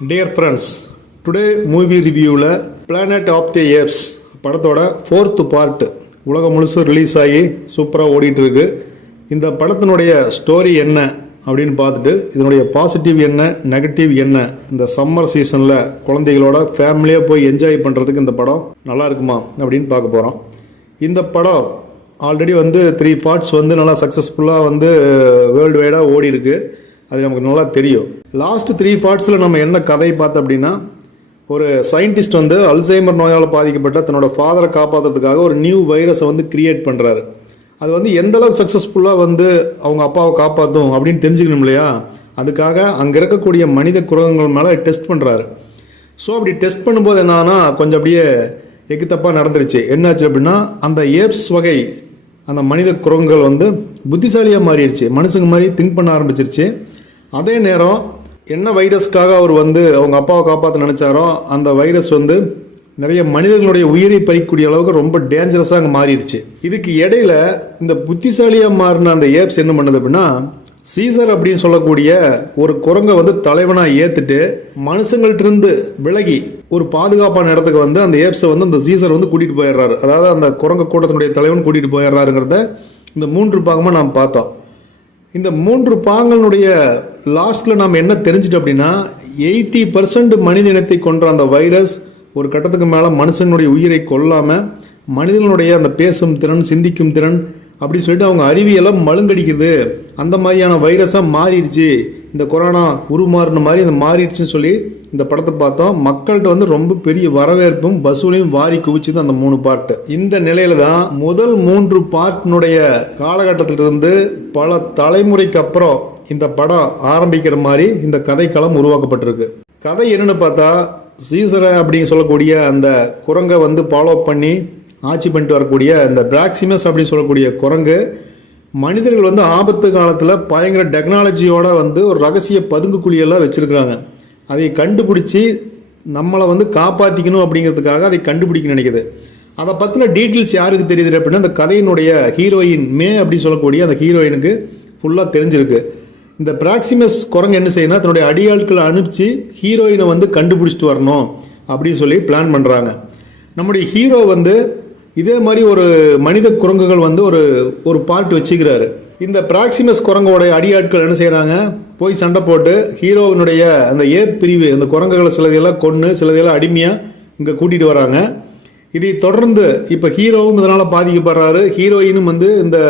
Dear friends, today movie reviewல Planet of the Apes படத்தோட 4th part உலகம் முழுசும் release ஆகி சூப்பராக ஓடிட்டு இருக்கு. இந்த படத்தினுடைய ஸ்டோரி என்ன அப்படின்னு பார்த்துட்டு இதனுடைய பாசிட்டிவ் என்ன நெகட்டிவ் என்ன, இந்த சம்மர் சீசனில் குழந்தைகளோட ஃபேமிலியாக போய் என்ஜாய் பண்ணுறதுக்கு இந்த படம் நல்லா இருக்குமா அப்படின்னு பார்க்க போகிறோம். இந்த படம் ஆல்ரெடி 3 பார்ட்ஸ் நல்லா சக்ஸஸ்ஃபுல்லாக வேர்ல்டு வைடாக ஓடி இருக்கு. அது நமக்கு நல்லா தெரியும். லாஸ்ட் 3 பார்ட்ஸில் நம்ம என்ன கதை பார்த்தோம் அப்படின்னா, ஒரு சயின்டிஸ்ட் அல்சைமர் நோயால் பாதிக்கப்பட்ட தன்னோட ஃபாதரை காப்பாற்றுறதுக்காக ஒரு நியூ வைரஸை கிரியேட் பண்ணுறாரு. அது எந்த அளவுக்கு சக்ஸஸ்ஃபுல்லாக அவங்க அப்பாவை காப்பாற்றும் அப்படின்னு தெரிஞ்சுக்கணும் இல்லையா? அதுக்காக அங்கே இருக்கக்கூடிய மனித குரங்குகள் மேலே டெஸ்ட் பண்ணுறாரு. ஸோ அப்படி டெஸ்ட் பண்ணும்போது என்னன்னா கொஞ்சம் அப்படியே எக்குத்தப்பாக நடந்துருச்சு. என்னாச்சு அப்படின்னா, அந்த ஏப்ஸ் வகை அந்த மனித குரங்குகள் புத்திசாலியாக மாறிடுச்சு, மனுஷங்க மாதிரி திங்க் பண்ண ஆரம்பிச்சிருச்சு. அதே நேரம் என்ன வைரஸ்க்காக அவர் அவங்க அப்பாவை காப்பாற்ற நினச்சாரோ அந்த வைரஸ் நிறைய மனிதர்களுடைய உயிரை பறிக்கக்கூடிய அளவுக்கு ரொம்ப டேஞ்சரஸாக அங்கே மாறிடுச்சு. இதுக்கு இடையில இந்த புத்திசாலியாக மாறின அந்த ஏப்ஸ் என்ன பண்ணுது அப்படின்னா, சீசர் அப்படின்னு சொல்லக்கூடிய ஒரு குரங்கை தலைவனாக ஏற்றுட்டு மனுஷங்கள்டிருந்து விலகி ஒரு பாதுகாப்பான இடத்துக்கு அந்த ஏப்ஸை அந்த சீசர் கூட்டிகிட்டு போயிடுறாரு. அதாவது அந்த குரங்கு கூட்டத்தினுடைய தலைவன் கூட்டிகிட்டு போயிடுறாருங்கிறத இந்த 3 பாகமாக நாம் பார்த்தோம். இந்த 3 பாகங்களுடைய லாஸ்ட்டில் நாம் என்ன தெரிஞ்சிட்டோம் அப்படின்னா, 80% மனித இனத்தை கொன்ற அந்த வைரஸ் ஒரு கட்டத்துக்கு மேலே மனுஷங்களுடைய உயிரை கொல்லாமல் மனிதனுடைய அந்த பேசும் திறன், சிந்திக்கும் திறன் அப்படின்னு சொல்லிட்டு அவங்க அறிவியெல்லாம் மழுங்கடிக்குது. அந்த மாதிரியான வைரஸாக மாறிடுச்சு, இந்த கொரோனா உருமாறின மாதிரி இந்த மாறிடுச்சுன்னு சொல்லி இந்த படத்தை பார்த்தோம். மக்கள்கிட்ட ரொம்ப பெரிய வரவேற்பும் வசூலையும் வாரி குவிச்சுது அந்த 3 பார்ட். இந்த நிலையில தான் முதல் 3 பார்ட்டினுடைய காலகட்டத்திலிருந்து பல தலைமுறைக்கு அப்புறம் இந்த படம் ஆரம்பிக்கிற மாதிரி இந்த கதைக்களம் உருவாக்கப்பட்டிருக்கு. கதை என்னன்னு பார்த்தா, சீசரை அப்படின்னு சொல்லக்கூடிய அந்த குரங்கை ஃபாலோ பண்ணி ஆட்சி பண்ணிட்டு வரக்கூடிய இந்த பிராக்சிமஸ் அப்படின்னு சொல்லக்கூடிய குரங்கு மனிதர்கள் ஆபத்து காலத்தில் பயங்கர டெக்னாலஜியோட ஒரு ரகசிய பதுங்கு குழியெல்லாம் வச்சுருக்குறாங்க. அதை கண்டுபிடிச்சி நம்மளை காப்பாற்றிக்கணும் அப்படிங்கிறதுக்காக அதை கண்டுபிடிக்க நினைக்குது. அதை பற்றின டீட்டெயில்ஸ் யாருக்கு தெரியுது அப்படின்னா, இந்த கதையினுடைய ஹீரோயின் மே அப்படின்னு சொல்லக்கூடிய அந்த ஹீரோயினுக்கு ஃபுல்லாக தெரிஞ்சிருக்கு. இந்த பிராக்சிமஸ் குரங்கு என்ன செய்யணும், தன்னுடைய அடியாட்களை அனுப்பிச்சு ஹீரோயினை கண்டுபிடிச்சிட்டு வரணும் அப்படின்னு சொல்லி பிளான் பண்ணுறாங்க. நம்முடைய ஹீரோ இதே மாதிரி ஒரு மனித குரங்குகள் ஒரு பார்ட் வச்சுக்கிறாரு. இந்த பிராக்சிமஸ் குரங்கோடைய அடியாட்கள் என்ன செய்கிறாங்க, போய் சண்டை போட்டு ஹீரோவினுடைய அந்த ஏப் பிரிவு அந்த குரங்குகளை சிலதையெல்லாம் கொன்று சிலதையெல்லாம் அடிமையாக இங்கே கூட்டிகிட்டு வராங்க. இதை தொடர்ந்து இப்போ ஹீரோவும் இதனால் பாதிக்கப்படுறாரு, ஹீரோயினும் இந்த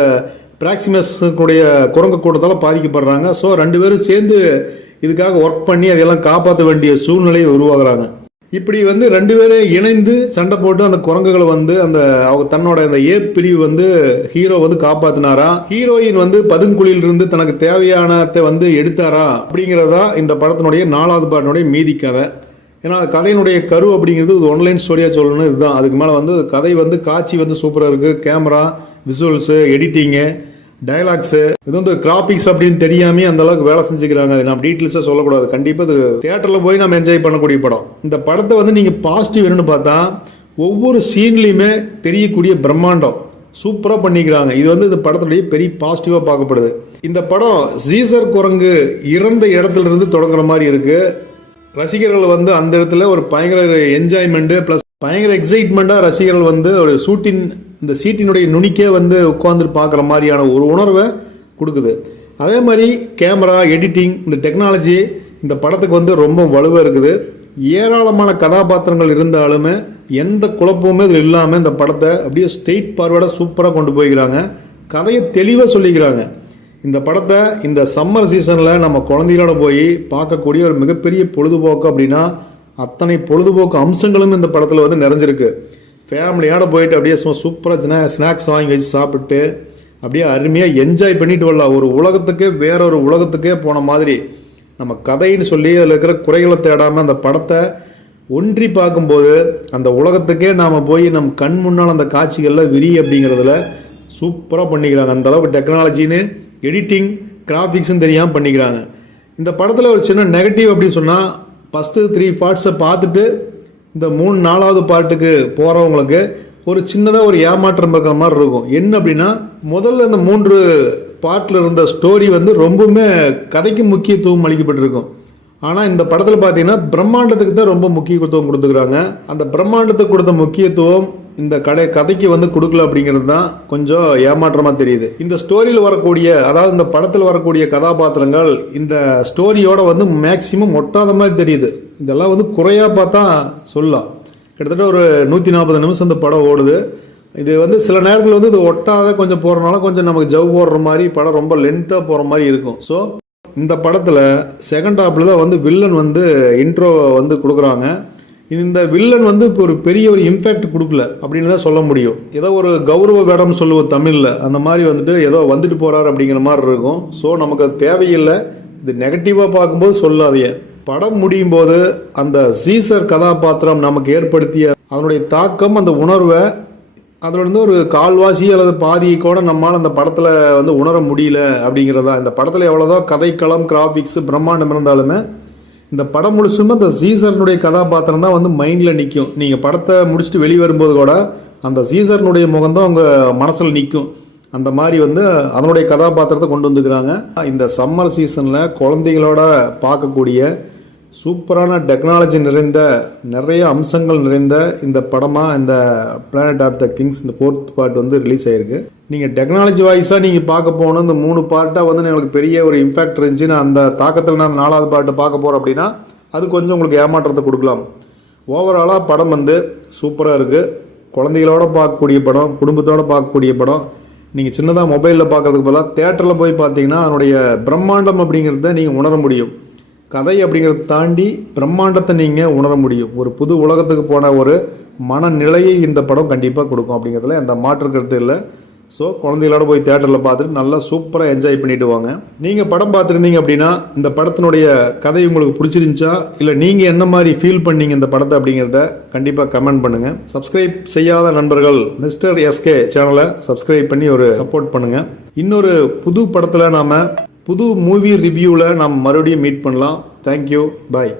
பிராக்சிமஸுடைய குரங்கு கூட்டத்தால் பாதிக்கப்படுறாங்க. ஸோ 2 பேரும் சேர்ந்து இதுக்காக ஒர்க் பண்ணி அதையெல்லாம் காப்பாற்ற வேண்டிய சூழ்நிலையை உருவாகுறாங்க. இப்படி 2 பேரும் இணைந்து சண்டை போட்டு அந்த குரங்குகளை அந்த அவங்க தன்னோட அந்த ஏப் பிரிவு ஹீரோ காப்பாத்தினாரா, ஹீரோயின் பதுங்குழியிலிருந்து தனக்கு தேவையானதை எடுத்தாரா அப்படிங்கிறதா இந்த படத்தினுடைய 4வது பார்ட்டினுடைய மீதி கதை. ஏன்னா கதையினுடைய கரு அப்படிங்கிறது இது ஒன்லைன் ஸ்டோரியாக சொல்லணும். இதுதான் அதுக்கு மேலே கதை காட்சி சூப்பராக இருக்குது. கேமரா, விசுவல்ஸு, எடிட்டிங்கு, டயலாக்ஸு, இது கிராபிக்ஸ் அப்படின்னு தெரியாமே அந்த அளவுக்கு வேலை செஞ்சுக்கிறாங்க. அது நம்ம டீட்டெயில்ஸாக சொல்லக்கூடாது. கண்டிப்பாக இது தியேட்டரில் போய் நம்ம என்ஜாய் பண்ணக்கூடிய படம். இந்த படத்தை நீங்கள் பாசிட்டிவ் என்னன்னு பார்த்தா, ஒவ்வொரு சீன்லேயுமே தெரியக்கூடிய பிரம்மாண்டம் சூப்பராக பண்ணிக்கிறாங்க. இது இந்த படத்துடைய பெரிய பாசிட்டிவாக பார்க்கப்படுது. இந்த படம் சீசர் குரங்கு இறந்த இடத்துல இருந்து தொடங்குற மாதிரி இருக்குது. ரசிகர்கள் அந்த இடத்துல ஒரு பயங்கர என்ஜாய்மெண்ட்டு ப்ளஸ் பயங்கர எக்ஸைட்மெண்ட்டாக ரசிகர்கள் ஒரு இந்த சீட்டினுடைய நுனிக்கே உட்காந்து பார்க்குற மாதிரியான ஒரு உணர்வை கொடுக்குது. அதே மாதிரி கேமரா, எடிட்டிங், இந்த டெக்னாலஜி இந்த படத்துக்கு ரொம்ப வலுவாக இருக்குது. ஏராளமான கதாபாத்திரங்கள் இருந்தாலுமே எந்த குழப்பமுமே இதில் இல்லாமல் இந்த படத்தை அப்படியே ஸ்ட்ரெயிட் ஃபார்வர்டாக சூப்பராக கொண்டு போய்க்கிறாங்க. கதையை தெளிவாக சொல்லிக்கிறாங்க. இந்த படத்தை இந்த சம்மர் சீசனில் நம்ம குழந்தைகளோட போய் பார்க்கக்கூடிய ஒரு மிகப்பெரிய பொழுதுபோக்கு அப்படின்னா அத்தனை பொழுதுபோக்கு அம்சங்களும் இந்த படத்தில் நிறைஞ்சிருக்கு. ஃபேமிலியோட போயிட்டு அப்படியே சூப்பராக ஸ்நாக்ஸ் வாங்கி வச்சு சாப்பிட்டு அப்படியே அருமையாக என்ஜாய் பண்ணிட்டு வரலாம். ஒரு உலகத்துக்கே வேற ஒரு உலகத்துக்கே போன மாதிரி நம்ம கதைன்னு சொல்லி அதில் இருக்கிற குறைகளை தேடாமல் அந்த படத்தை ஒன்றி பார்க்கும்போது அந்த உலகத்துக்கே நாம் போய் நம் கண் முன்னால் அந்த காட்சிகளில் விரி அப்படிங்கிறதுல சூப்பராக பண்ணிக்கிறாங்க. அந்த அளவுக்கு டெக்னாலஜின்னு எடிட்டிங், கிராஃபிக்ஸும் தெரியாமல் பண்ணிக்கிறாங்க. இந்த படத்தில் ஒரு சின்ன நெகட்டிவ் அப்படின்னு சொன்னால், ஃபஸ்ட்டு 3 பார்ட்ஸை பார்த்துட்டு இந்த 4வது பார்ட்டுக்கு போகிறவங்களுக்கு ஒரு சின்னதாக ஒரு ஏமாற்றம் இருக்கிற மாதிரி இருக்கும். என்ன அப்படின்னா, முதல்ல இந்த 3 பார்ட்டில் இருந்த ஸ்டோரி ரொம்பவுமே கதைக்கு முக்கியத்துவம் அளிக்கப்பட்டிருக்கும். ஆனால் இந்த படத்தில் பார்த்தீங்கன்னா பிரம்மாண்டத்துக்கு தான் ரொம்ப முக்கியத்துவம் கொடுத்துக்கிறாங்க. அந்த பிரம்மாண்டத்துக்கு கொடுத்த முக்கியத்துவம் இந்த கதைக்கு வந்து கொடுக்கல அப்படிங்கிறது தான் கொஞ்சம் ஏமாற்றமாக தெரியுது. இந்த ஸ்டோரியில் வரக்கூடிய, அதாவது இந்த படத்தில் வரக்கூடிய கதாபாத்திரங்கள் இந்த ஸ்டோரியோட வந்து மேக்சிமம் ஒட்டாத மாதிரி தெரியுது. இதெல்லாம் வந்து குறையாக பார்த்தா சொல்லலாம். கிட்டத்தட்ட ஒரு 140 நிமிஷம் இந்த படம் ஓடுது. இது வந்து சில நேரத்தில் வந்து இது ஒட்டாத கொஞ்சம் போகிறனால கொஞ்சம் நமக்கு ஜவ் போடுற மாதிரி படம் ரொம்ப லென்த்தாக போகிற மாதிரி இருக்கும். ஸோ இந்த படத்தில் செகண்ட் ஹாஃபில் தான் வந்து வில்லன் வந்து இன்ட்ரோ வந்து கொடுக்குறாங்க. இந்த வில்லன் வந்து இப்போ ஒரு பெரிய ஒரு இம்பேக்ட் கொடுக்கல அப்படின்னு தான் சொல்ல முடியும். ஏதோ ஒரு கௌரவ வேடம் சொல்லுவோம் தமிழில், அந்த மாதிரி வந்துட்டு ஏதோ வந்துட்டு போகிறார் அப்படிங்கிற மாதிரி இருக்கும். ஸோ நமக்கு அது தேவையில்லை. இது நெகட்டிவாக பார்க்கும்போது சொல்லாதீங்க. படம் முடியும் போது அந்த சீசர் கதாபாத்திரம் நமக்கு ஏற்படுத்திய அதனுடைய தாக்கம், அந்த உணர்வை அதில் இருந்து ஒரு கால்வாசி அல்லது பாதியை கூட நம்மளால் அந்த படத்தில் வந்து உணர முடியல அப்படிங்கிறதா. இந்த படத்தில் எவ்வளோதான் கதைக்களம், கிராஃபிக்ஸ் பிரம்மாண்டம் இருந்தாலுமே இந்த படம் முழுசுமே அந்த சீசர்னுடைய கதாபாத்திரம் தான் வந்து மைண்டில் நிற்கும். நீங்கள் படத்தை முடிச்சுட்டு வெளியே வரும்போது கூட அந்த சீசர்னுடைய முகம் தான் உங்கள் மனசில் நிற்கும். அந்த மாதிரி வந்து அதனுடைய கதாபாத்திரத்தை கொண்டு வந்துக்கிறாங்க. இந்த சம்மர் சீசனில் குழந்தைகளோட பார்க்கக்கூடிய சூப்பரான டெக்னாலஜி நிறைந்த நிறைய அம்சங்கள் நிறைந்த இந்த படமாக இந்த பிளானட் ஆஃப் த கிங்ஸ் இந்த 4th பார்ட் வந்து ரிலீஸ் ஆகிருக்கு. நீங்கள் டெக்னாலஜி வாய்ஸாக நீங்கள் பார்க்க போகணும். இந்த 3 பார்ட்டாக வந்து எனக்கு பெரிய ஒரு இம்பேக்ட் இருந்துச்சு, நான் அந்த தாக்கத்தில் நான் 4வது பார்ட்டு பார்க்க போகிறேன் அப்படின்னா அது கொஞ்சம் உங்களுக்கு ஏமாற்றத்தை கொடுக்கலாம். ஓவராலாக படம் வந்து சூப்பராக இருக்குது. குழந்தைகளோட பார்க்கக்கூடிய படம், குடும்பத்தோடு பார்க்கக்கூடிய படம். நீங்கள் சின்னதாக மொபைலில் பார்க்குறதுக்கு பதிலாக தேட்டரில் போய் பார்த்தீங்கன்னா அதனுடைய பிரம்மாண்டம் அப்படிங்கிறத நீங்கள் உணர முடியும். கதை அப்படிங்கிறத தாண்டி பிரம்மாண்டத்தை நீங்கள் உணர முடியும். ஒரு புது உலகத்துக்கு போன ஒரு மனநிலையை இந்த படம் கண்டிப்பாக கொடுக்கும் அப்படிங்கிறதுல எந்த மாற்று கருத்து இல்லை. ஸோ குழந்தைகளோட போய் தேட்டரில் பார்த்துட்டு நல்லா சூப்பராக என்ஜாய் பண்ணிட்டு வாங்க. நீங்கள் படம் பார்த்துருந்தீங்க அப்படின்னா இந்த படத்தினுடைய கதை உங்களுக்கு பிடிச்சிருந்துச்சா, இல்லை நீங்கள் என்ன மாதிரி ஃபீல் பண்ணீங்க இந்த படத்தை அப்படிங்கிறத கண்டிப்பாக கமெண்ட் பண்ணுங்கள். சப்ஸ்கிரைப் செய்யாத நண்பர்கள் மிஸ்டர் எஸ்கே சேனலை சப்ஸ்கிரைப் பண்ணி ஒரு சப்போர்ட் பண்ணுங்கள். இன்னொரு புது படத்தில் நாம் புது மூவி ரிவ்யூவில் நாம் மறுபடியும் மீட் பண்ணலாம். தேங்க்யூ, பாய்.